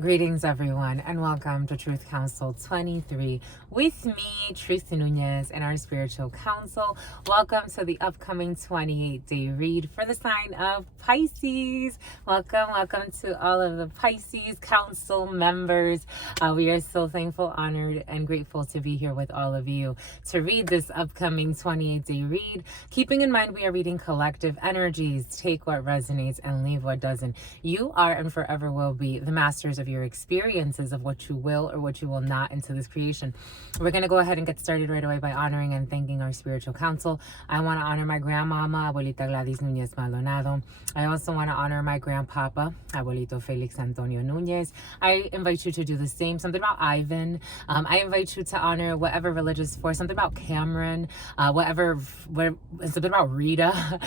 Greetings, everyone, and welcome to Truth Council 23 with me, Truth Nunez, and our spiritual council. Welcome to the upcoming 28-day read for the sign of Pisces. Welcome to all of the Pisces Council members. We are so thankful, honored, and grateful to be here with all of you to read this upcoming 28-day read. Keeping in mind we are reading collective energies. Take what resonates and leave what doesn't. You are and forever will be the masters of your experiences of what you will or what you will not into this creation. We're going to go ahead and get started right away by honoring and thanking our spiritual council. I want to honor my grandmama, Abuelita Gladys Nunez Maldonado. I also want to honor my grandpapa, Abuelito Felix Antonio Nunez. I invite you to do the same. Something about Ivan. I invite you to honor whatever religious force. Something about Cameron. Something about Rita.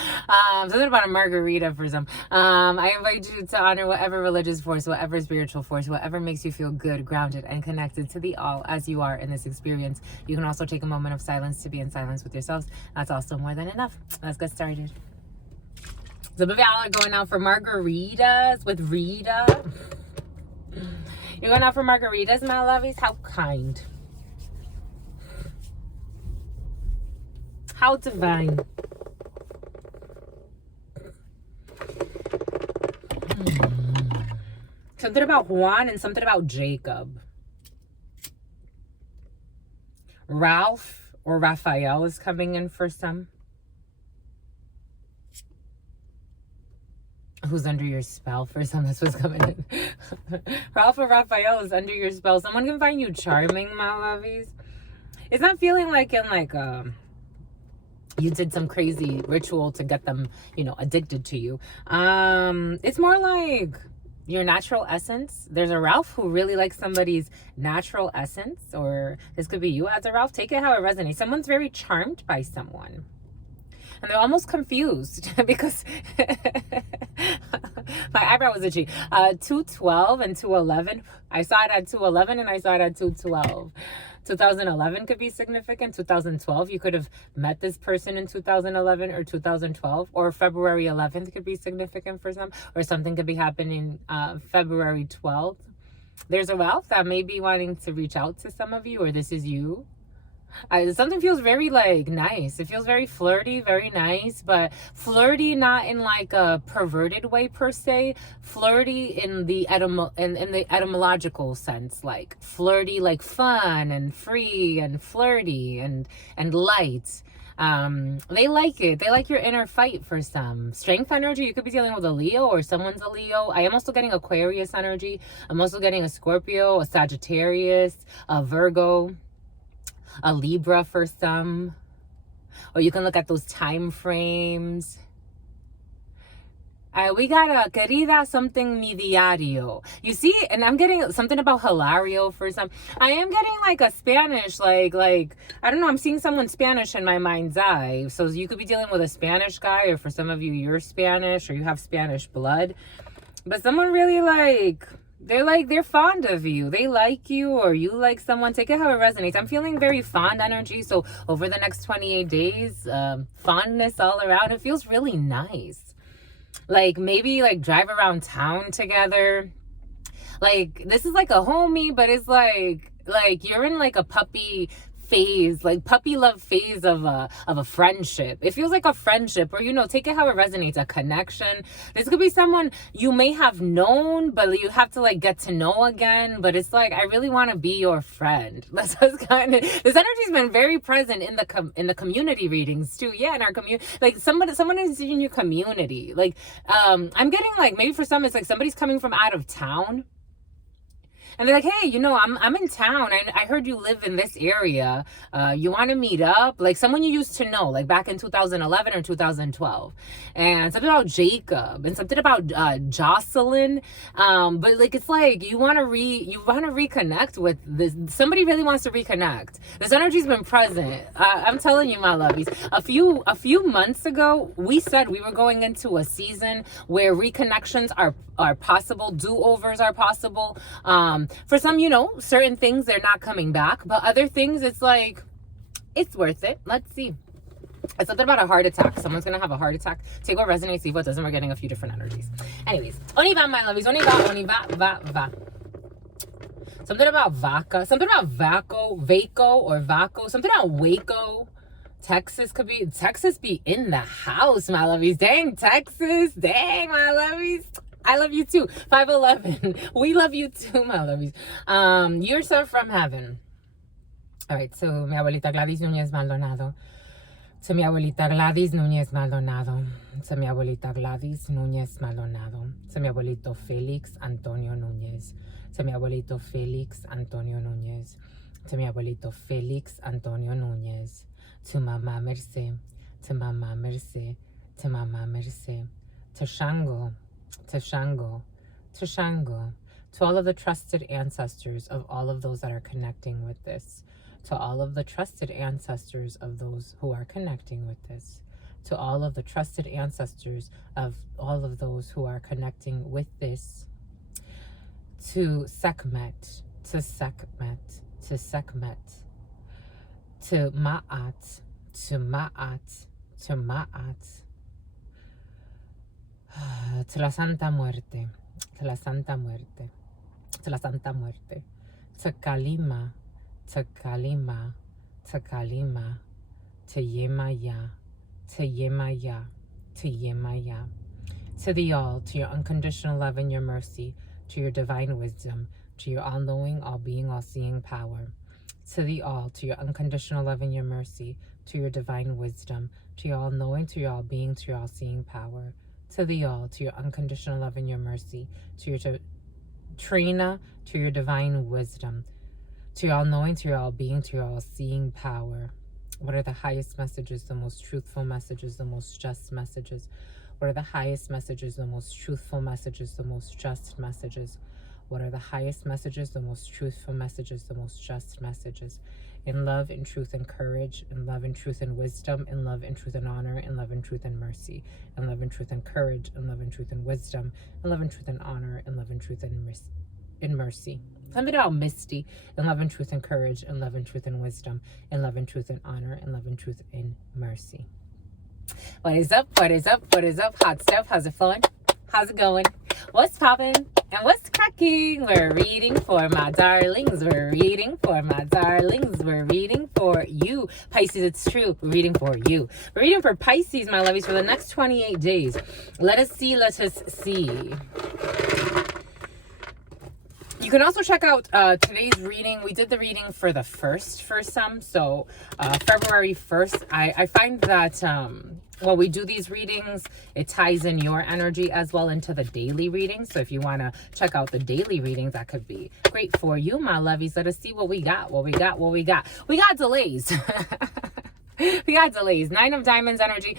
Something about a margarita for some. I invite you to honor whatever religious force, whatever spiritual force, whatever makes you feel good, grounded, and connected to the all as you are in this experience. You can also take a moment of silence to be in silence with yourselves. That's also more than enough. Let's get started. So maybe y'all are going out for margaritas with Rita. You're going out for margaritas, my lovies? How kind. How divine. Something about Juan and something about Jacob. Ralph or Raphael is coming in for some. Who's under your spell for some? That's what's coming in. Ralph or Raphael is under your spell. Someone can find you charming, my lovies. It's not feeling like you did some crazy ritual to get them, addicted to you. It's more like your natural essence. There's a Ralph who really likes somebody's natural essence, or this could be you as a Ralph. Take it how it resonates. Someone's very charmed by someone. And they're almost confused because my eyebrow was itchy. 212 and 211. I saw it at 211 and I saw it at 212. 2011 could be significant. 2012, you could have met this person in 2011 or 2012, or February 11th could be significant for some, or something could be happening February 12th. There's a Ralph that may be wanting to reach out to some of you, or this is you. Something feels very nice. It feels very flirty, very nice, but flirty not in like a perverted way per se. Flirty in the etymological sense, like flirty, like fun and free and flirty and light. They like it. They like your inner fight for some. Strength energy. You could be dealing with a Leo or someone's a Leo. I am also getting Aquarius energy. I'm also getting a Scorpio, a Sagittarius, a Virgo, a Libra for some. Or you can look at those time frames. We got a querida something mi diario. You see, and I'm getting something about Hilario for some. I am getting like a Spanish, like I don't know, I'm seeing someone Spanish in my mind's eye. So you could be dealing with a Spanish guy, or for some of you, you're Spanish or you have Spanish blood. But someone really they're fond of you. They like you, or you like someone. Take it how it resonates. I'm feeling very fond energy. So over the next 28 days, fondness all around. It feels really nice. Maybe drive around town together. This is like a homie, but it's like you're in like a puppy phase, puppy love phase of a friendship. It feels like a friendship, or take it how it resonates, a connection. This could be someone you may have known, but you have to get to know again. But it's I really want to be your friend. That's what's kind of, this energy's been very present in the community readings too. Yeah, in our community, someone is in your community. I'm getting maybe for some it's somebody's coming from out of town. And they're like, hey, I'm in town. I heard you live in this area. You want to meet up? Someone you used to know, back in 2011 or 2012. And something about Jacob and something about Jocelyn. But it's you want to reconnect with this. Somebody really wants to reconnect. This energy's been present. I'm telling you, my lovies. A few months ago, we said we were going into a season where reconnections are possible. Do-overs are possible. For some, certain things, they're not coming back. But other things, it's it's worth it. Let's see. It's something about a heart attack. Someone's going to have a heart attack. Take what resonates, see what doesn't. We're getting a few different energies. Anyways, on y va, my lovies. On y va, on y va, va, va. Something about Vaca. Something about Vaco or Vaco. Something about Waco. Texas could be. Texas be in the house, my lovies. Dang, Texas. Dang, my lovies. I love you too. 511. We love you too, my lovies. You're sent from heaven. All right, so mi abuelita Gladys Núñez Maldonado. To mi abuelita Gladys Núñez Maldonado. To mi abuelita Gladys Núñez Maldonado. To mi abuelito Félix Antonio Núñez. To mi abuelito Félix Antonio Núñez. To mi abuelito Félix Antonio Núñez. To Mama Merce. To Mama Merce. To Mama Merce. To Shango. To Shango. To Shango. To all of the trusted ancestors of all of those that are connecting with this. To all of the trusted ancestors of those who are connecting with this. To all of the trusted ancestors of all of those who are connecting with this. To Sekhmet. To Sekhmet. To Sekhmet. To Ma'at. To Ma'at. To Ma'at. To la Santa Muerte. To la Santa Muerte. To la Santa Muerte. To Kalima. To Kalima, to Kalima, to Yemaya, to Yemaya, to Yemaya. To the all, to your unconditional love and your mercy, to your divine wisdom, to your all-knowing, all-being, all-seeing power. To the all, to your unconditional love and your mercy, to your divine wisdom, to your all-knowing, to your all-being, to your all-seeing power. To the all, to your unconditional love and your mercy, to your Trina, to your divine wisdom, to your all-knowing, to your all-being, to your all-seeing power. What are the highest messages, the most truthful messages, the most just messages? What are the highest messages, the most truthful messages, the most just messages? What are the highest messages, the most truthful messages, the most just messages? In love, in truth, and courage, in love, in truth, and wisdom, in love, in truth, and honor, in love, in truth, and mercy, in love, in truth, and courage, in love, in truth, and wisdom, in love, in truth, and honor, in love, in truth, and mercy. Something about Misty, in love and truth and courage, in love and truth and wisdom, in love and truth and honor, in love and truth and mercy. What is up? What is up? What is up? Hot stuff. How's it flowing? How's it going? What's popping? And what's cracking? We're reading for my darlings. We're reading for my darlings. We're reading for you. Pisces, it's true. We're reading for you. We're reading for Pisces, my lovies, for the next 28 days. Let us see. Let us see. You can also check out today's reading. We did the reading for the 1st for some. So February 1st, I find that when we do these readings, it ties in your energy as well into the daily readings. So if you want to check out the daily readings, that could be great for you, my lovies. Let us see what we got, what we got, what we got. We got delays. We got delays. 9 of Diamonds energy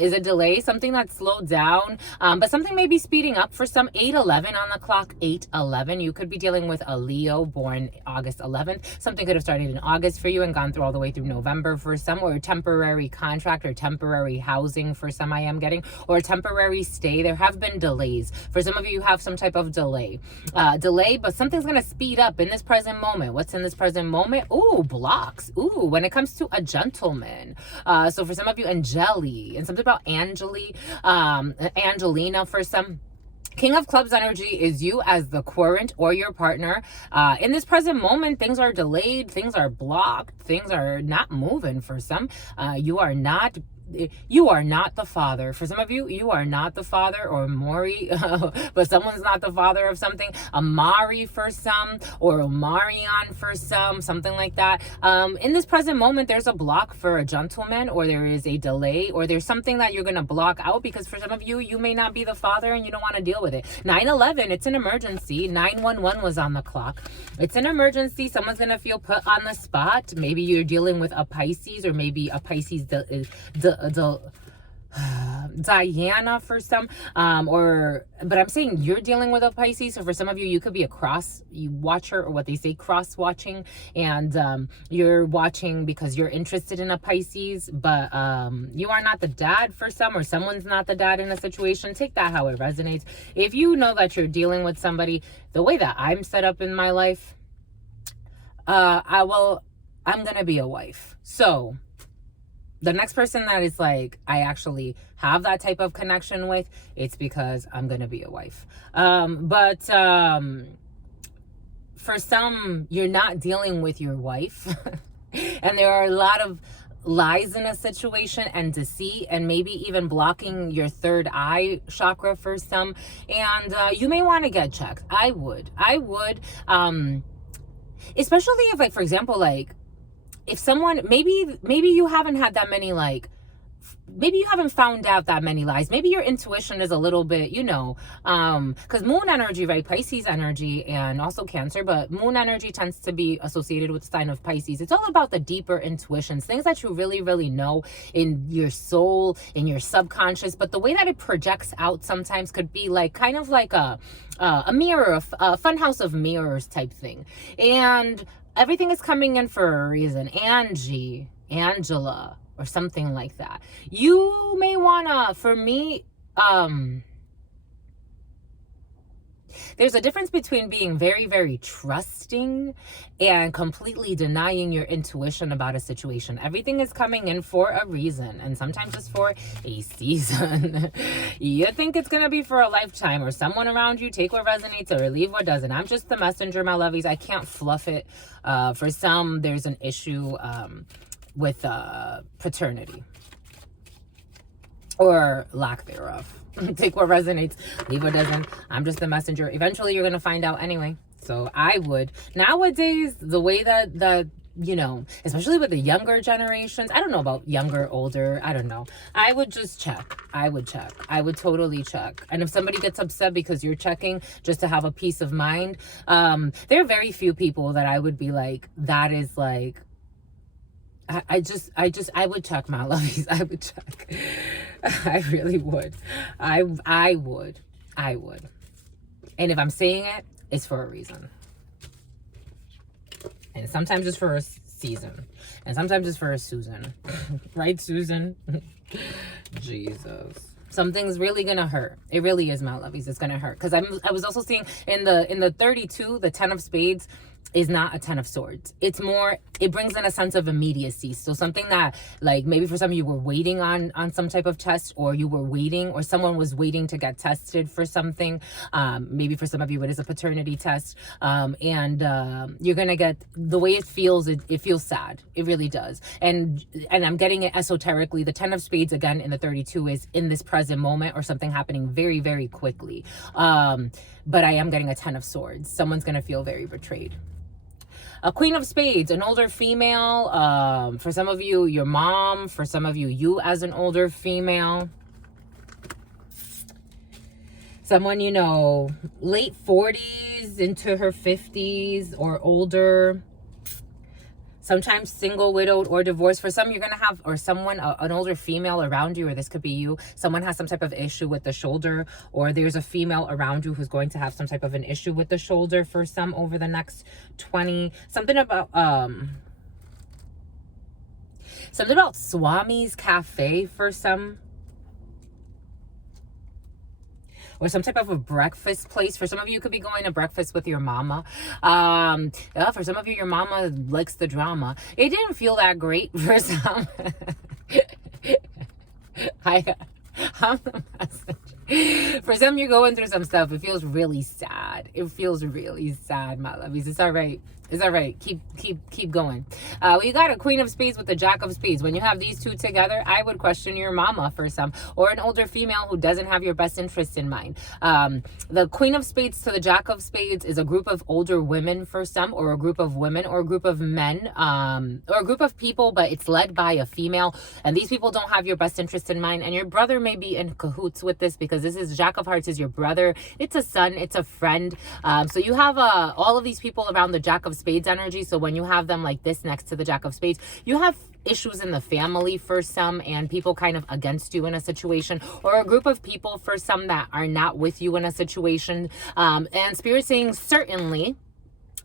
is a delay, something that slowed down, but something may be speeding up for some. 8/11 on the clock, 8/11. You could be dealing with a Leo born August 11th. Something could have started in August for you and gone through all the way through November for some, or a temporary contract or temporary housing for some I am getting, or a temporary stay. There have been delays. For some of you, you have some type of delay, but something's going to speed up in this present moment. What's in this present moment? Ooh, blocks. Ooh, when it comes to a gentleman. So for some of you, Angeli, and something about Angelina for some. King of Clubs energy is you as the current or your partner. In this present moment, things are delayed, things are blocked, things are not moving for some. You are not the father. For some of you, you are not the father, or Maury, but someone's not the father of something. Amari for some, or Omarion for some, something like that. In this present moment, there's a block for a gentleman, or there is a delay, or there's something that you're going to block out, because for some of you, you may not be the father and you don't want to deal with it. 9/11, it's an emergency. 911 was on the clock. It's an emergency. Someone's going to feel put on the spot. Maybe you're dealing with a Pisces, or maybe a Pisces Diana for some, but I'm saying you're dealing with a Pisces. So for some of you, you could be a cross watcher, or what they say, cross watching, and you're watching because you're interested in a Pisces, but you are not the dad for some, or someone's not the dad in a situation. Take that how it resonates. If you know that you're dealing with somebody, the way that I'm set up in my life, I'm gonna be a wife. So the next person that is like, I actually have that type of connection with, it's because I'm going to be a wife. For for some, you're not dealing with your wife. And there are a lot of lies in a situation and deceit, and maybe even blocking your third eye chakra for some. And you may want to get checked. I would, especially if, like, for example, like, if someone, maybe you haven't had that many, like, maybe you haven't found out that many lies. Maybe your intuition is a little bit, because moon energy, right? Pisces energy and also Cancer, but moon energy tends to be associated with the sign of Pisces. It's all about the deeper intuitions, things that you really, really know in your soul, in your subconscious. But the way that it projects out sometimes could be like kind of like a mirror, a funhouse of mirrors type thing. And everything is coming in for a reason. Angela, or something like that. You may wanna, for me, there's a difference between being very, very trusting and completely denying your intuition about a situation. Everything is coming in for a reason, and sometimes it's for a season. You think it's gonna be for a lifetime, or someone around you, take what resonates or leave what doesn't. I'm just the messenger, my lovies. I can't fluff it. For some, there's an issue with paternity or lack thereof. Take what resonates, leave what doesn't. I'm just the messenger. Eventually you're gonna find out anyway. So I would, nowadays, the way that especially with the younger generations, I don't know about younger, older, I don't know, I would just check. I would totally check. And if somebody gets upset because you're checking just to have a peace of mind, there are very few people that I would be like, that is like, I would check, my lovies. I would check. I really would. I would. And if I'm saying it, it's for a reason. And sometimes it's for a season. And sometimes it's for a Susan. Right, Susan? Jesus. Something's really gonna hurt. It really is, my lovies. It's gonna hurt. Because I was also seeing in the 32, the 10 of spades is not a 10 of swords. It's more, it brings in a sense of immediacy. So something that, like, maybe for some of you were waiting on some type of test, or you were waiting, or someone was waiting to get tested for something. Maybe for some of you it is a paternity test, and you're gonna get, the way it feels, it feels sad. It really does. And I'm getting it esoterically. The 10 of spades again in the 32 is in this present moment, or something happening very, very quickly. But I am getting a 10 of swords. Someone's gonna feel very betrayed. A Queen of Spades, an older female. For some of you, your mom. For some of you, you as an older female. Someone, late 40s into her 50s or older. Sometimes single, widowed, or divorced. For some, you're going to have, or someone, an older female around you, or this could be you. Someone has some type of issue with the shoulder, or there's a female around you who's going to have some type of an issue with the shoulder for some over the next 20. Something about Swami's Cafe for some. Or some type of a breakfast place. For some of you, you could be going to breakfast with your mama. For some of you, your mama likes the drama. It didn't feel that great for some. I'm the messenger. For some, you're going through some stuff. It feels really sad. It feels really sad, my lovies. It's all right. It's all right. Keep going. We got a Queen of Spades with the Jack of Spades. When you have these two together, I would question your mama for some, or an older female who doesn't have your best interest in mind. The Queen of Spades to the Jack of Spades is a group of older women for some, or a group of women, or a group of men, or a group of people, but it's led by a female. And these people don't have your best interest in mind. And your brother may be in cahoots with this, because this is Jack of Hearts is your brother. It's a son. It's a friend. So you have all of these people around the Jack of Spades energy. So when you have them like this next to the Jack of Spades, you have issues in the family for some, and people kind of against you in a situation, or a group of people for some that are not with you in a situation. And Spirit saying certainly,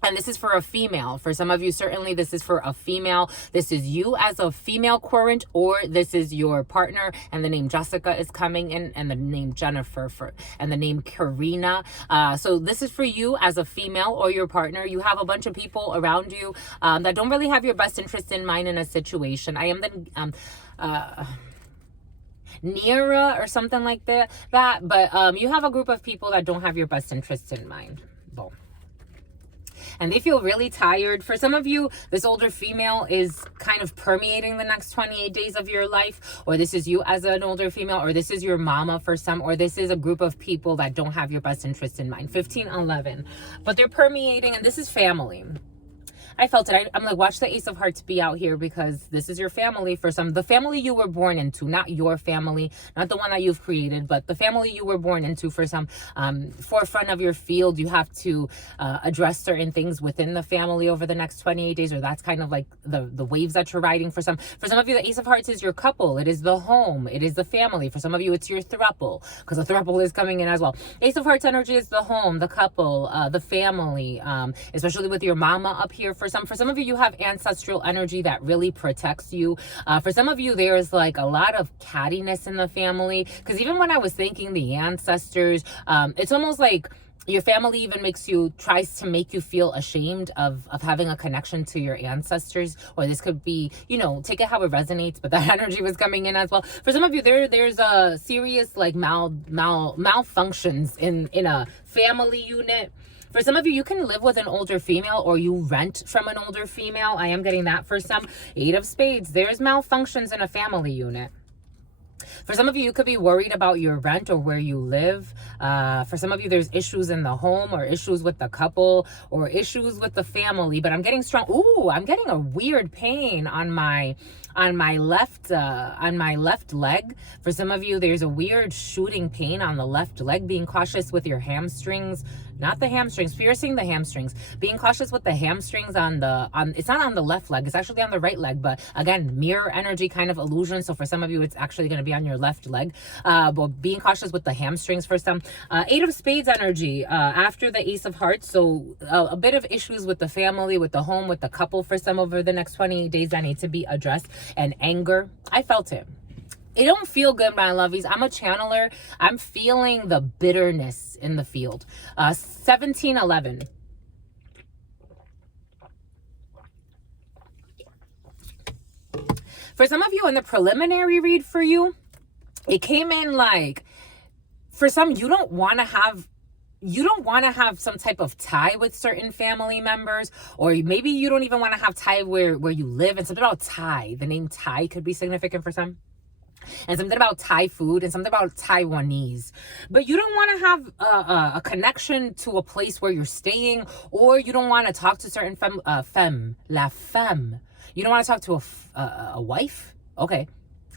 and this is for a female. For some of you, certainly this is for a female. This is you as a female querent, or this is your partner, and the name Jessica is coming in, and the name Jennifer, and the name Karina. So this is for you as a female or your partner. You have a bunch of people around you that don't really have your best interest in mind in a situation. I am the... Nira or something like that. But you have a group of people that don't have your best interest in mind. Boom. and they feel really tired. For some of you, this older female is kind of permeating the next 28 days of your life, or this is you as an older female, or this is your mama for some, or this is a group of people that don't have your best interest in mind. 1511, but they're permeating, and this is family. I felt it. I'm like, watch the Ace of Hearts be out here, because this is your family for some. The family you were born into, not your family, not the one that you've created, but the family you were born into for some. Forefront of your field, you have to address certain things within the family over the next 28 days, or that's kind of like the waves that you're riding for some. For some of you, the Ace of Hearts is your couple. It is the home. It is the family. For some of you, it's your throuple, because a throuple is coming in as well. Ace of Hearts energy is the home, the couple, the family, especially with your mama up here. For some of you, you have ancestral energy that really protects you. For some of you, there's like a lot of cattiness in the family, because even when I was thinking the ancestors, it's almost like your family even tries to make you feel ashamed of having a connection to your ancestors. Or this could be, take it how it resonates, but that energy was coming in as well. For some of you, there's a serious like malfunctions in a family unit. For some of you, you can live with an older female, or you rent from an older female. I am getting that for some. 8 of Spades, there's malfunctions in a family unit. For some of you, you could be worried about your rent or where you live. For some of you, there's issues in the home, or issues with the couple, or issues with the family. But I'm getting strong. Ooh, I'm getting a weird pain on my left leg. For some of you, there's a weird shooting pain on the left leg. Being cautious with your hamstrings, not the hamstrings, piercing the hamstrings. Being cautious with the hamstrings it's not on the left leg, it's actually on the right leg. But again, mirror energy kind of illusion. So for some of you, it's actually going to be on your left leg. But being cautious with the hamstrings for some. 8 of Spades energy after the Ace of Hearts. So a bit of issues with the family, with the home, with the couple for some over the next 28 days that need to be addressed. And anger, I felt it. It don't feel good, my lovies. I'm a channeler. I'm feeling the bitterness in the field. 1711. For some of you, in the preliminary read for you, it came in like, for some, you don't want to have some type of tie with certain family members, or maybe you don't even want to have tie where you live. And something about Thai, the name Thai could be significant for some. And something about Thai food, and something about Taiwanese. But you don't want to have a connection to a place where you're staying, or you don't want to talk to certain la femme. You don't want to talk to a wife? Okay.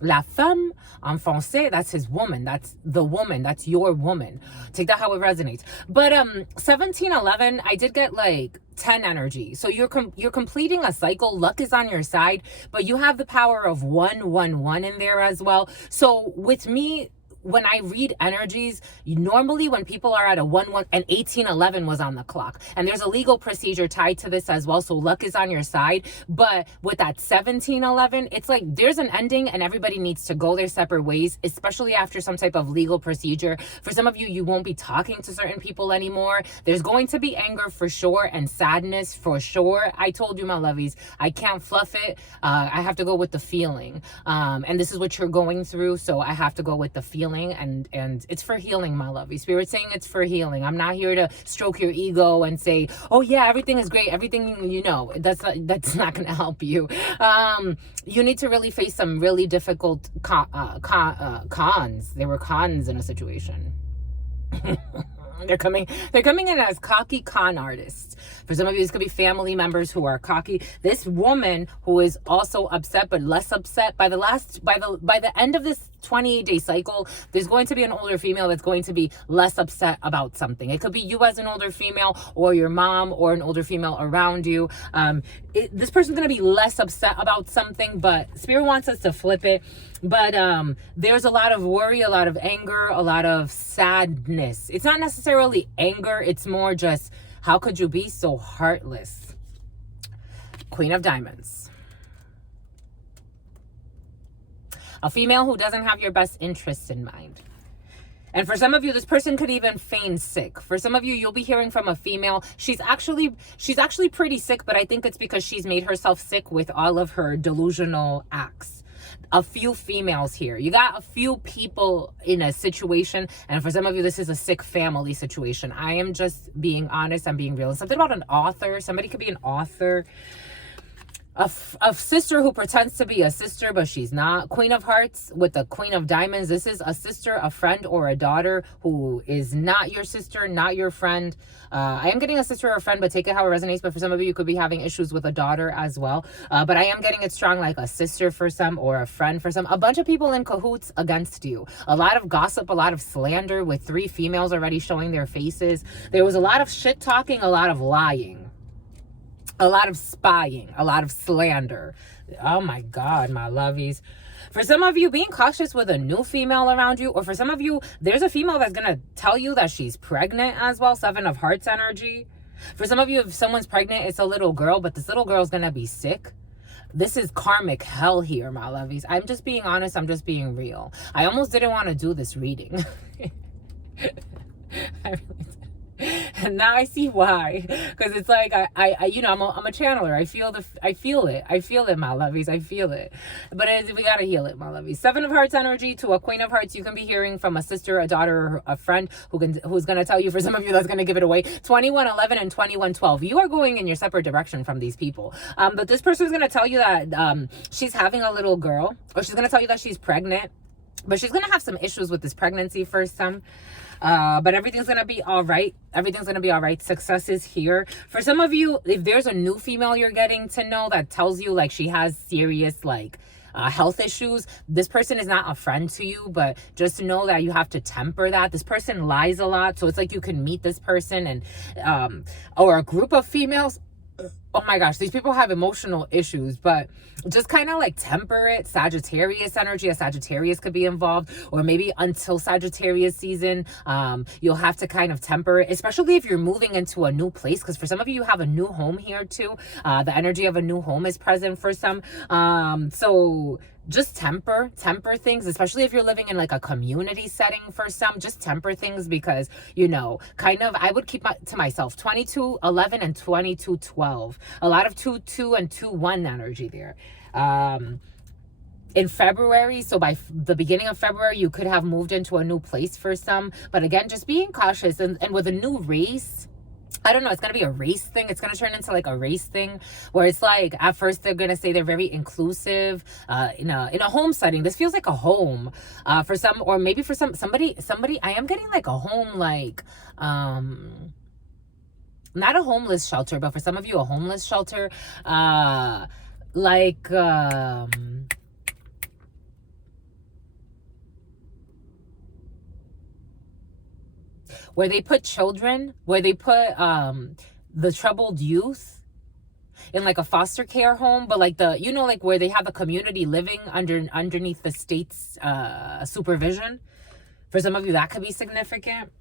La femme, en français, that's his woman. That's the woman. That's your woman. Take that how it resonates. But 1711, I did get like 10 energy. So you're completing a cycle. Luck is on your side, but you have the power of 111 in there as well. So with me, when I read energies, normally when people are at a 1-1, and 1811 was on the clock, and there's a legal procedure tied to this as well, so luck is on your side. But with that 1711, it's like there's an ending and everybody needs to go their separate ways, especially after some type of legal procedure. For some of you, you won't be talking to certain people anymore. There's going to be anger for sure, and sadness for sure. I told you, my lovies, I can't fluff it. I have to go with the feeling. And this is what you're going through, so I have to go with the feeling. And it's for healing, my lovey. Spirit saying it's for healing. I'm not here to stroke your ego and say, oh yeah, everything is great, everything, that's not going to help you. You need to really face some really difficult cons. There were cons in a situation. They're coming in as cocky con artists. For some of you, this could be family members who are cocky. This woman who is also upset, but less upset by the end of this 28-day cycle, there's going to be an older female that's going to be less upset about something. It could be you as an older female, or your mom, or an older female around you. This person's going to be less upset about something, but Spirit wants us to flip it. But there's a lot of worry, a lot of anger, a lot of sadness. It's not necessarily anger. It's more just, how could you be so heartless? Queen of Diamonds. A female who doesn't have your best interests in mind. And for some of you, this person could even feign sick. For some of you, you'll be hearing from a female. She's actually pretty sick, but I think it's because she's made herself sick with all of her delusional acts. a few females here. You got a few people in a situation, and for some of you, this is a sick family situation. I am just being honest. I'm being real. Something about an author. Somebody could be an author. A sister who pretends to be a sister, but she's not. Queen of Hearts with the Queen of Diamonds. This is a sister, a friend, or a daughter who is not your sister, not your friend. I am getting a sister or a friend, but take it how it resonates. But for some of you could be having issues with a daughter as well. But I am getting it strong, like a sister for some or a friend for some. A bunch of people in cahoots against you. A lot of gossip, a lot of slander with 3 females already showing their faces. There was a lot of shit talking, a lot of lying. A lot of spying, a lot of slander. Oh my God, my lovies. For some of you, being cautious with a new female around you, or for some of you, there's a female that's going to tell you that she's pregnant as well. 7 of Hearts energy. For some of you, if someone's pregnant, it's a little girl, but this little girl's going to be sick. This is karmic hell here, my lovies. I'm just being honest. I'm just being real. I almost didn't want to do this reading. I really did. And now I see why, because it's like I you know, I'm a channeler. I feel it, my lovies. I feel it, but we gotta heal it, my lovies. 7 of Hearts energy to a Queen of Hearts. You can be hearing from a sister, a daughter, or a friend who's gonna tell you. For some of you, that's gonna give it away. 2111 and 2112. You are going in your separate direction from these people. But this person is gonna tell you that she's having a little girl, or she's gonna tell you that she's pregnant, but she's gonna have some issues with this pregnancy for some. But everything's gonna be all right. Everything's gonna be all right. Success is here. For some of you, if there's a new female you're getting to know that tells you like she has serious like health issues, this person is not a friend to you, but just know that you have to temper that. This person lies a lot, so it's like you can meet this person and or a group of females. Oh my gosh, these people have emotional issues, but just kind of like temper it. Sagittarius energy, a Sagittarius could be involved, or maybe until Sagittarius season, you'll have to kind of temper it, especially if you're moving into a new place, because for some of you, you have a new home here too. The energy of a new home is present for some. So just temper things, especially if you're living in like a community setting. For some, just temper things, because, you know, kind of, I would keep to myself. 2211 and 2212, a lot of 22 and 21 energy there. In February, so by the beginning of February, you could have moved into a new place for some, but again, just being cautious. And with a new race, I don't know, it's going to be a race thing. It's going to turn into like a race thing where it's like, at first they're going to say they're very inclusive in a home setting. This feels like a home for some, or maybe for somebody, I am getting like a home, like, not a homeless shelter, but for some of you, a homeless shelter, like, where they put children, where they put the troubled youth in like a foster care home, but like the, you know, like where they have a community living underneath the state's supervision. For some of you, that could be significant.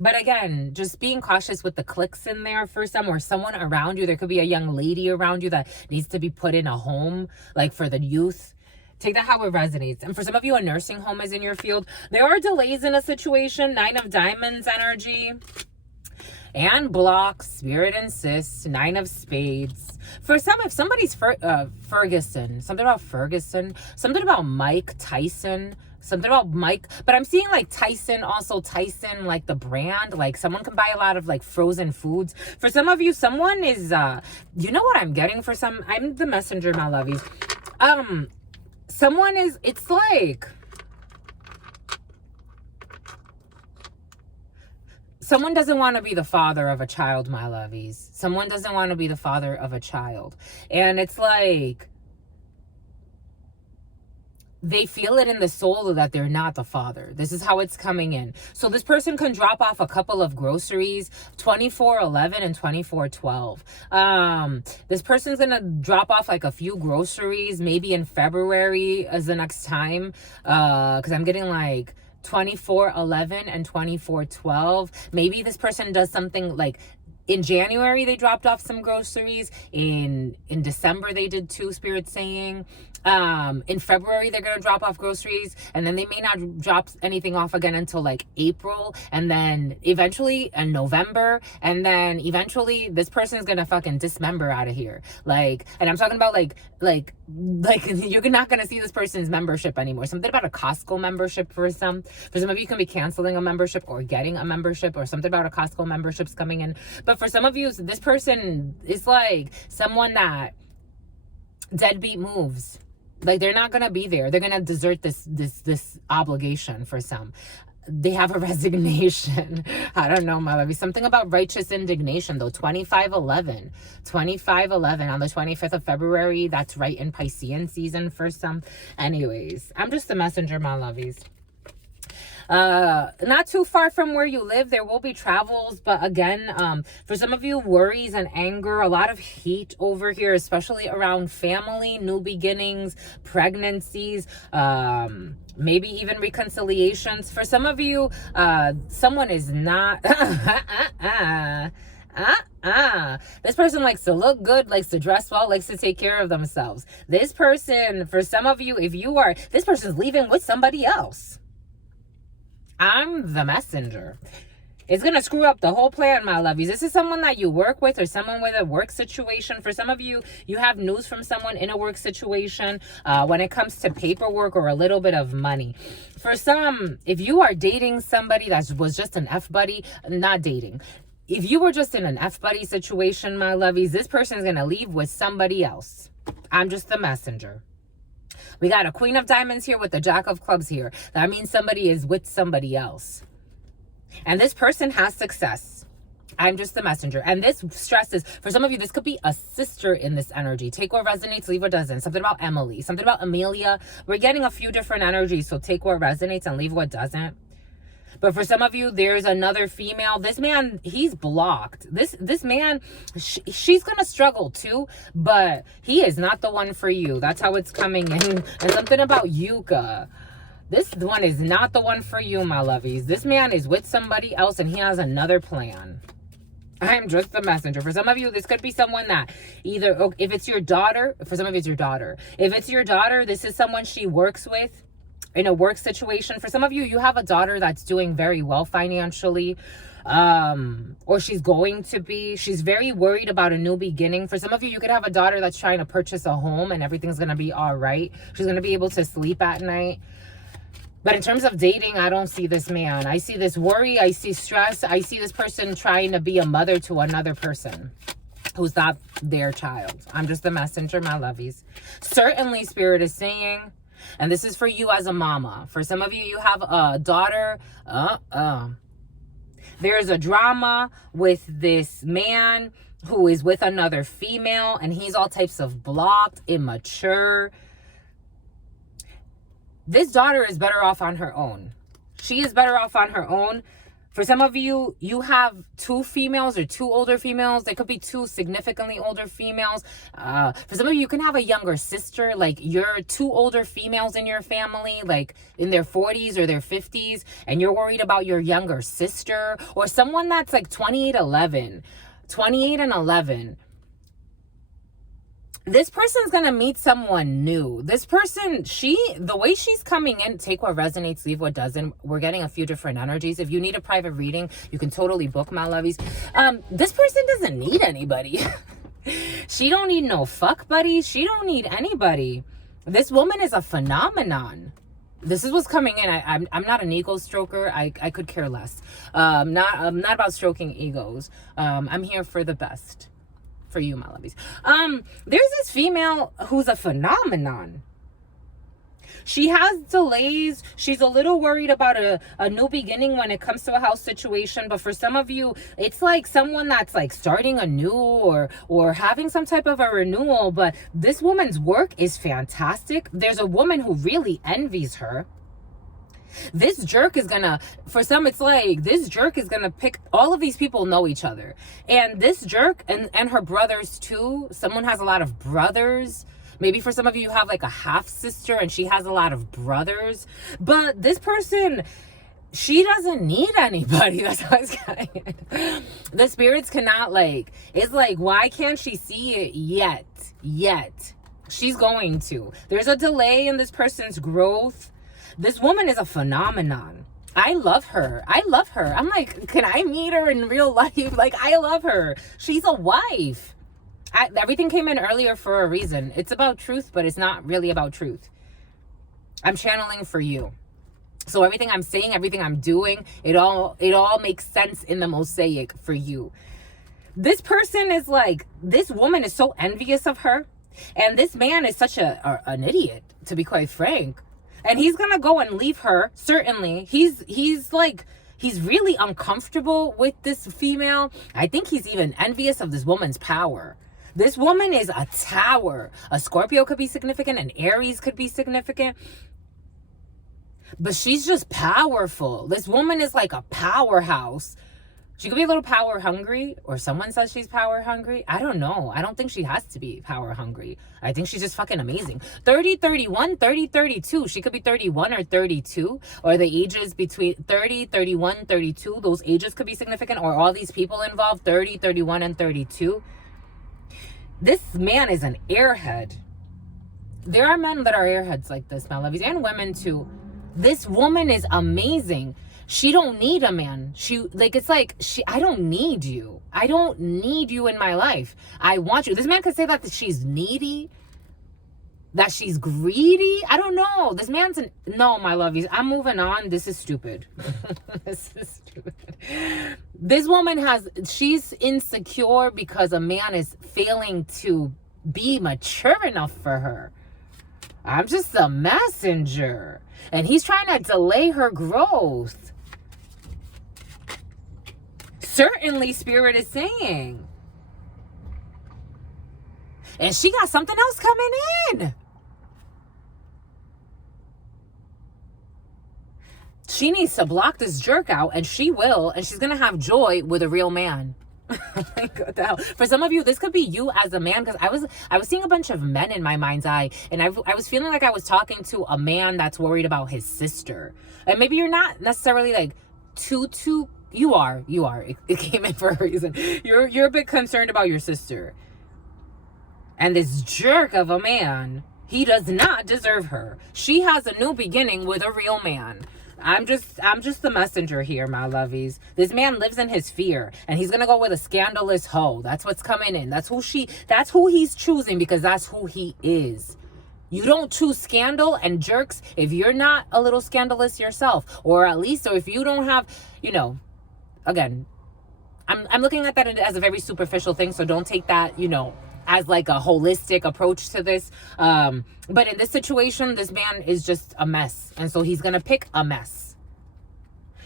But again, just being cautious with the clicks in there for some, or someone around you. There could be a young lady around you that needs to be put in a home, like for the youth. Take that how it resonates. And for some of you, a nursing home is in your field. There are delays in a situation. 9 of Diamonds energy. And blocks, Spirit insists. 9 of Spades. For some, if somebody's Ferguson, something about Ferguson, something about Mike Tyson, something about Mike, but I'm seeing like Tyson, also Tyson, like the brand, like someone can buy a lot of like frozen foods. For some of you, someone is, you know what I'm getting for some, I'm the messenger, my lovies. Someone is, it's like, someone doesn't want to be the father of a child, my lovies. Someone doesn't want to be the father of a child. And it's like, they feel it in the soul that they're not the father. This is how it's coming in. So this person can drop off a couple of groceries, 2411 and 2412. This person's gonna drop off like a few groceries, maybe in February as the next time, because I'm getting like 2411 and 2412. Maybe this person does something like in January, they dropped off some groceries. In December, they did too, Spirit saying. In February, they're going to drop off groceries, and then they may not drop anything off again until like April, and then eventually in November, and then eventually this person is going to fucking dismember out of here. Like, and I'm talking about like you're not going to see this person's membership anymore. Something about a Costco membership for some of you can be canceling a membership or getting a membership, or something about a Costco membership's coming in. But for some of you, this person is like someone that deadbeat moves. Like, they're not gonna be there. They're gonna desert this obligation. For some, they have a resignation. I don't know, my love. Something about righteous indignation, though. 2511 on the 25th of February. That's right in Piscean season for some. Anyways, I'm just the messenger, my lovies. Not too far from where you live, there will be travels, but again, for some of you, worries and anger, a lot of heat over here, especially around family, new beginnings, pregnancies, maybe even reconciliations. For some of you, someone is not this person likes to look good, likes to dress well, likes to take care of themselves. This person, for some of you, this person's leaving with somebody else. I'm the messenger. It's going to screw up the whole plan, my lovies. This is someone that you work with, or someone with a work situation. For some of you, you have news from someone in a work situation when it comes to paperwork or a little bit of money. For some, if you are dating somebody that was just an F-buddy, not dating. If you were just in an F-buddy situation, my lovies, this person is going to leave with somebody else. I'm just the messenger. We got a Queen of Diamonds here with the Jack of Clubs here. That means somebody is with somebody else. And this person has success. I'm just the messenger. And this stress is, for some of you, this could be a sister in this energy. Take what resonates, leave what doesn't. Something about Emily, something about Amelia. We're getting a few different energies, so take what resonates and leave what doesn't. But for some of you, there's another female. This man, he's blocked. This man, she's going to struggle too, but he is not the one for you. That's how it's coming in. And something about Yuka. This one is not the one for you, my lovies. This man is with somebody else, and he has another plan. I'm just the messenger. For some of you, this could be someone that either, if it's your daughter, for some of you, it's your daughter. If it's your daughter, this is someone she works with in a work situation. For some of you, you have a daughter that's doing very well financially, or she's going to be. She's very worried about a new beginning. For some of you, you could have a daughter that's trying to purchase a home, and everything's going to be all right. She's going to be able to sleep at night. But in terms of dating, I don't see this man. I see this worry. I see stress. I see this person trying to be a mother to another person who's not their child. I'm just the messenger, my lovies. Certainly, Spirit is saying, and this is for you as a mama. For some of you, you have a daughter. There's a drama with this man who is with another female, and he's all types of blocked, immature. This daughter is better off on her own. She is better off on her own. For some of you, you have two females or two older females. There could be two significantly older females. For some of you, you can have a younger sister. Like, you're two older females in your family, like in their 40s or their 50s, and you're worried about your younger sister, or someone that's like 28 and 11. This person's going to meet someone new. This person, the way she's coming in, take what resonates, leave what doesn't. We're getting a few different energies. If you need a private reading, you can totally book, my lovies. This person doesn't need anybody. She don't need no fuck buddies. She don't need anybody. This woman is a phenomenon. This is what's coming in. I'm not an ego stroker. I could care less. I'm not about stroking egos. I'm here for the best. For you, my lovies. There's this female who's a phenomenon. She has delays. She's a little worried about a new beginning when it comes to a house situation. But for some of you, it's like someone that's like starting anew or having some type of a renewal. But this woman's work is fantastic. There's a woman who really envies her. This jerk is gonna, for some, it's like this jerk is gonna pick, all of these people know each other. And this jerk and her brothers too. Someone has a lot of brothers. Maybe for some of you, you have like a half sister and she has a lot of brothers. But this person, she doesn't need anybody. That's how it's getting. The spirits cannot, like, it's like, why can't she see it yet? She's going to. There's a delay in this person's growth. This woman is a phenomenon. I love her. I'm like, can I meet her in real life? Like, I love her. She's a wife. Everything came in earlier for a reason. It's about truth, but it's not really about truth. I'm channeling for you. So everything I'm saying, everything I'm doing, it all makes sense in the mosaic for you. This person is like, this woman is so envious of her. And this man is such an idiot, to be quite frank. And he's going to go and leave her, certainly. He's really uncomfortable with this female. I think he's even envious of this woman's power. This woman is a tower. A Scorpio could be significant. An Aries could be significant. But she's just powerful. This woman is like a powerhouse. She could be a little power hungry, or someone says she's power hungry. I don't know. I don't think she has to be power hungry. I think she's just fucking amazing. 30, 31, 30, 32. She could be 31 or 32, or the ages between 30, 31, 32. Those ages could be significant, or all these people involved, 30, 31, and 32. This man is an airhead. There are men that are airheads like this, my lovies, and women too. This woman is amazing. She don't need a man. I don't need you. I don't need you in my life. I want you. This man could say that she's needy, that she's greedy. I don't know. This man's no, my lovies. I'm moving on. This is stupid. This is stupid. This woman she's insecure because a man is failing to be mature enough for her. I'm just a messenger. And he's trying to delay her growth. Certainly, Spirit is saying. And she got something else coming in. She needs to block this jerk out, and she will, and she's going to have joy with a real man. Like, what the hell? For some of you, this could be you as a man, because I was seeing a bunch of men in my mind's eye, and I was feeling like I was talking to a man that's worried about his sister. And maybe you're not necessarily like too you are. It came in for a reason. You're a bit concerned about your sister. And this jerk of a man, he does not deserve her. She has a new beginning with a real man. I'm just the messenger here, my lovies. This man lives in his fear, and he's gonna go with a scandalous hoe. That's what's coming in. That's who he's choosing, because that's who he is. You don't choose scandal and jerks if you're not a little scandalous yourself, or if you don't have, again, I'm looking at that as a very superficial thing, so don't take that, as like a holistic approach to this. But in this situation, this man is just a mess. And so he's going to pick a mess.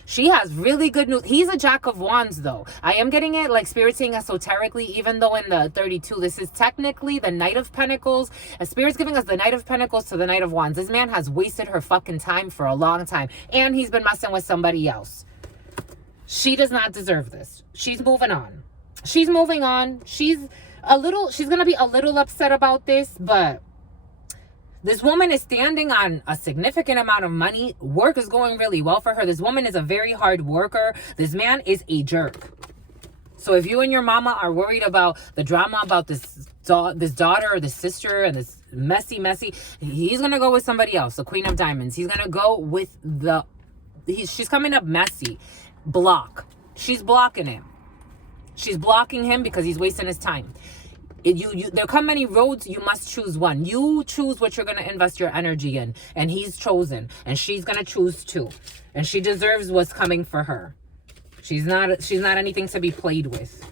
She has really good news. He's a Jack of Wands, though. I am getting it like Spirit saying esoterically, even though in the 32, this is technically the Knight of Pentacles. Spirit's giving us the Knight of Pentacles to the Knight of Wands. This man has wasted her fucking time for a long time. And he's been messing with somebody else. She does not deserve this. She's moving on. She's moving on. She's going to be a little upset about this, but this woman is standing on a significant amount of money. Work is going really well for her. This woman is a very hard worker. This man is a jerk. So if you and your mama are worried about the drama about this daughter or this sister and this messy, he's going to go with somebody else, the Queen of Diamonds. He's going to go with she's coming up messy. Block. She's blocking him. She's blocking him because he's wasting his time. There come many roads, you must choose one. You choose what you're going to invest your energy in. And he's chosen. And she's going to choose too. And she deserves what's coming for her. She's not anything to be played with.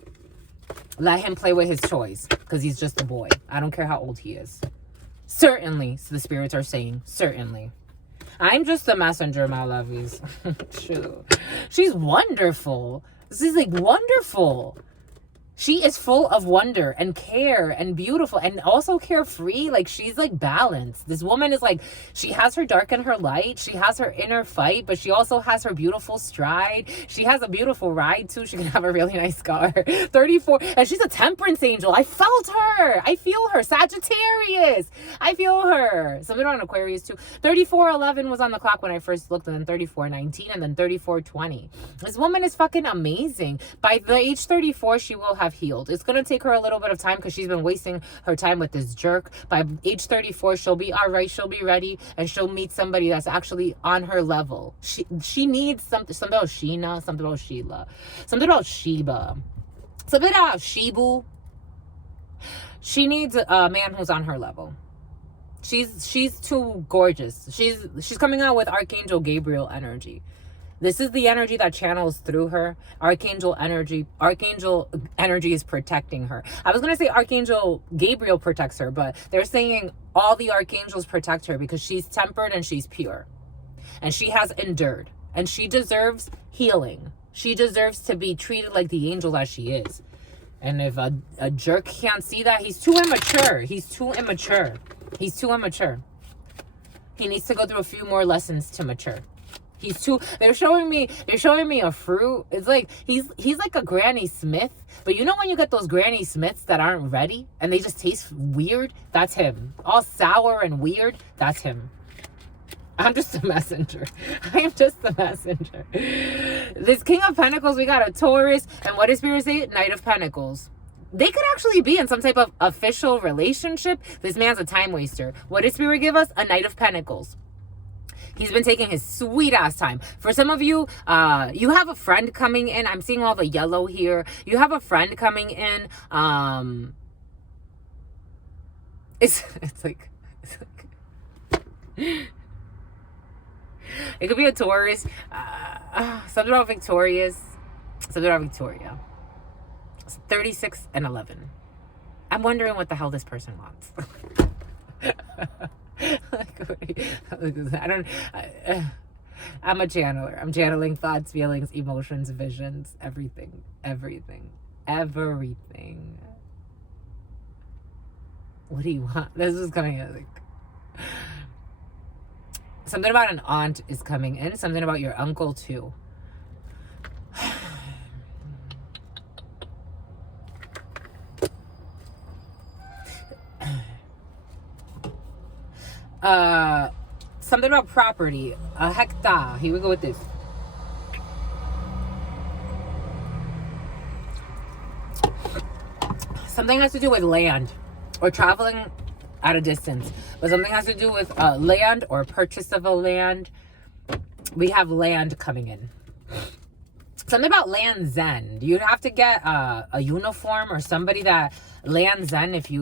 Let him play with his toys. Because he's just a boy. I don't care how old he is. Certainly, so the spirits are saying. Certainly. I'm just a messenger, my lovies. She's wonderful. This is like wonderful. She is full of wonder and care and beautiful and also carefree. Like, she's like balanced. This woman is like, she has her dark and her light. She has her inner fight, but she also has her beautiful stride. She has a beautiful ride too. She can have a really nice car. 34, and she's a temperance angel. I felt her. I feel her. Sagittarius. I feel her. Something on Aquarius too. 34:11 was on the clock when I first looked, and then 34:19, and then 34:20. This woman is fucking amazing. By the age 34, she will have healed. It's gonna take her a little bit of time because she's been wasting her time with this jerk. By age 34, she'll be all right, she'll be ready, and she'll meet somebody that's actually on her level. She needs something about Sheena, something about Sheila, something about Sheba, something about Shibu. She needs a man who's on her level. She's too gorgeous. She's coming out with Archangel Gabriel energy. This is the energy that channels through her. Archangel energy is protecting her. I was going to say Archangel Gabriel protects her, but they're saying all the archangels protect her because she's tempered and she's pure. And she has endured. And she deserves healing. She deserves to be treated like the angel that she is. And if a jerk can't see that, he's too immature. He's too immature. He's too immature. He needs to go through a few more lessons to mature. They're showing me a fruit. It's like he's like a Granny Smith, but you know when you get those Granny Smiths that aren't ready and they just taste weird? That's him. All sour and weird. That's him. I'm just a messenger. I am just a messenger. This King of Pentacles, we got a Taurus, and what does Spirit say? Knight of Pentacles. They could actually be in some type of official relationship. This man's a time waster. What does Spirit give us? A Knight of Pentacles. He's been taking his sweet ass time. For some of you, you have a friend coming in. I'm seeing all the yellow here. You have a friend coming in. It's like it could be a Taurus. Something about Victorious. Something about Victoria. 36 and 11. I'm wondering what the hell this person wants. I'm a channeler. I'm channeling thoughts, feelings, emotions, visions, everything. What do you want? This is coming out like something about an aunt is coming in. Something about your uncle too. Something about property. A hectare. Here we go with this. Something has to do with land or traveling at a distance, but something has to do with land or purchase of a land. We have land coming in. Something about Land's End. You'd have to get a uniform or somebody that Land's End, if you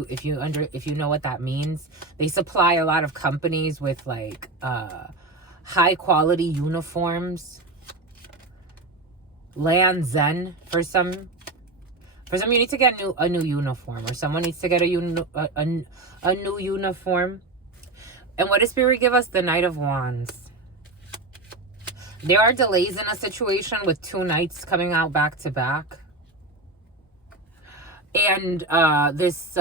know what that means. They supply a lot of companies with like high quality uniforms. Land's End for some you need to get a new uniform, or someone needs to get a new uniform. And what does Spirit give us? The Knight of Wands. There are delays in a situation with two knights coming out back to back. And this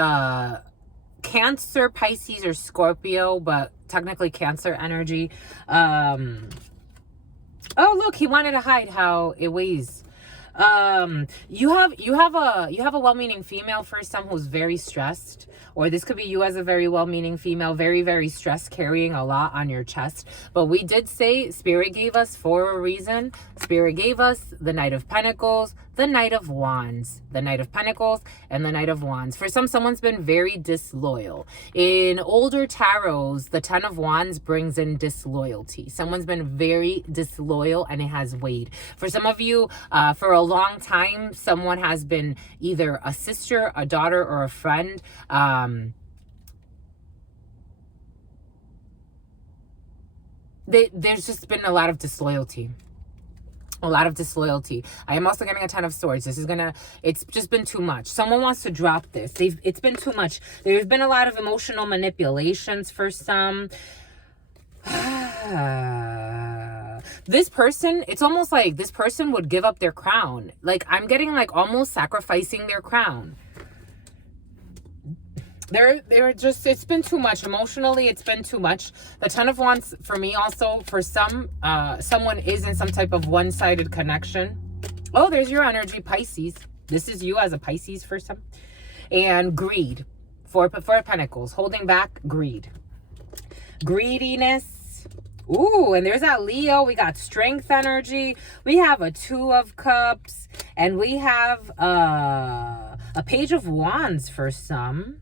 Cancer, Pisces, or Scorpio, but technically Cancer energy. Oh, look, he wanted to hide how it weighs. You have a well-meaning female for some who's very stressed, or this could be you as a very well-meaning female, very, very stressed, carrying a lot on your chest. But we did say Spirit gave us for a reason. Spirit gave us the Knight of Pentacles, the Knight of Wands, the Knight of Pentacles, and the Knight of Wands. For some, someone's been very disloyal. In older tarots, the Ten of Wands brings in disloyalty. Someone's been very disloyal and it has weighed. For some of you, for a long time, someone has been either a sister, a daughter, or a friend. There's just been a lot of disloyalty. A lot of disloyalty. I am also getting a Ten of Swords. It's just been too much. Someone wants to drop this. It's been too much. There's been a lot of emotional manipulations for some. This person, it's almost like this person would give up their crown. Like, I'm getting like almost sacrificing their crown. They're just, it's been too much emotionally. It's been too much. The Ten of Wands for me also, for some, someone is in some type of one-sided connection. Oh, there's your energy, Pisces. This is you as a Pisces for some. And greed. Four of Pentacles. Holding back, greed. Greediness. Ooh, and there's that Leo. We got strength energy. We have a Two of Cups. And we have a Page of Wands for some.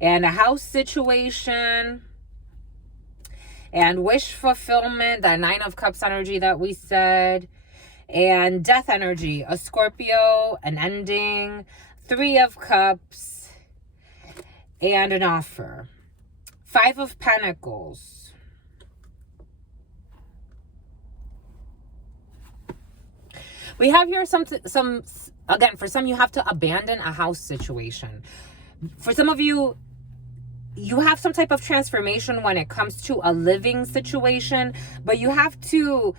And a house situation. And wish fulfillment. That Nine of Cups energy that we said. And death energy. A Scorpio. An ending. Three of Cups. And an offer. Five of Pentacles. We have here some again, for some, you have to abandon a house situation. For some of you, you have some type of transformation when it comes to a living situation, but you have to,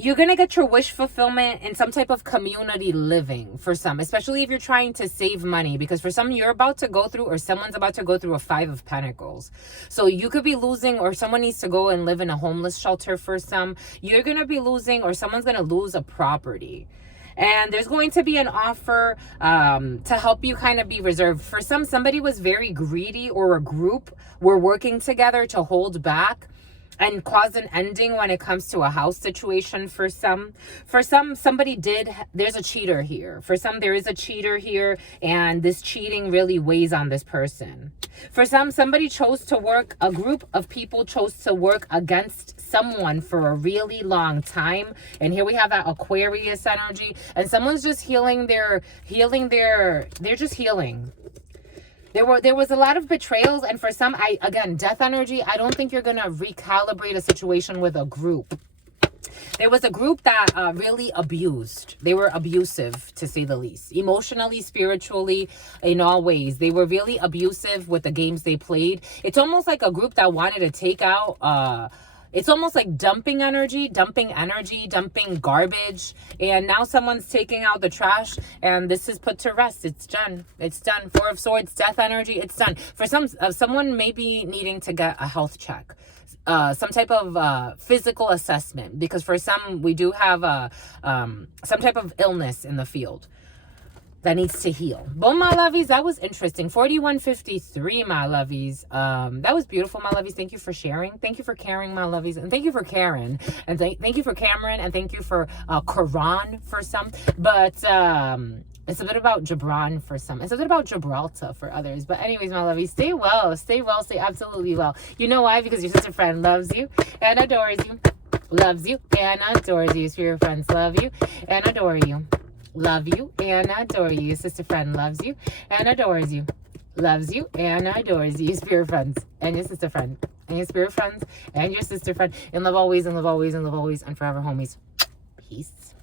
you're going to get your wish fulfillment in some type of community living for some, especially if you're trying to save money, because for some, you're about to go through, or someone's about to go through a Five of Pentacles. So you could be losing, or someone needs to go and live in a homeless shelter for some. You're going to be losing, or someone's going to lose a property. And there's going to be an offer to help you kind of be reserved. For some, somebody was very greedy, or a group were working together to hold back and cause an ending when it comes to a house situation for some. For some, there's a cheater here. For some, there is a cheater here, and this cheating really weighs on this person. For some, somebody chose to work, a group of people chose to work against someone for a really long time. And here we have that Aquarius energy, and someone's just they're just healing. There was a lot of betrayals, and for some, again, death energy, I don't think you're going to recalibrate a situation with a group. There was a group that really abused. They were abusive, to say the least. Emotionally, spiritually, in all ways. They were really abusive with the games they played. It's almost like a group that wanted to take out... it's almost like dumping garbage. And now someone's taking out the trash, and this is put to rest. It's done. It's done. Four of Swords, death energy. It's done. For some, someone may be needing to get a health check. Some type of physical assessment. Because for some, we do have some type of illness in the field that needs to heal. Well, my lovies, that was interesting. 4153, my lovies. That was beautiful, my lovies. Thank you for sharing. Thank you for caring, my lovies. And thank you for Karen. And thank you for Cameron. And thank you for Quran for some. But it's a bit about Gibran for some. It's a bit about Gibraltar for others. But anyways, my lovies, stay well. Stay well. Stay absolutely well. You know why? Because your sister friend loves you and adores you. Loves you and adores you. Spirit friends love you and adore you. Love you and adore you. Your sister friend loves you and adores you. Loves you and adores you. Your spirit friends and your sister friend and your spirit friends and your sister friend. In love always, and love always, and love always, and forever, homies. Peace.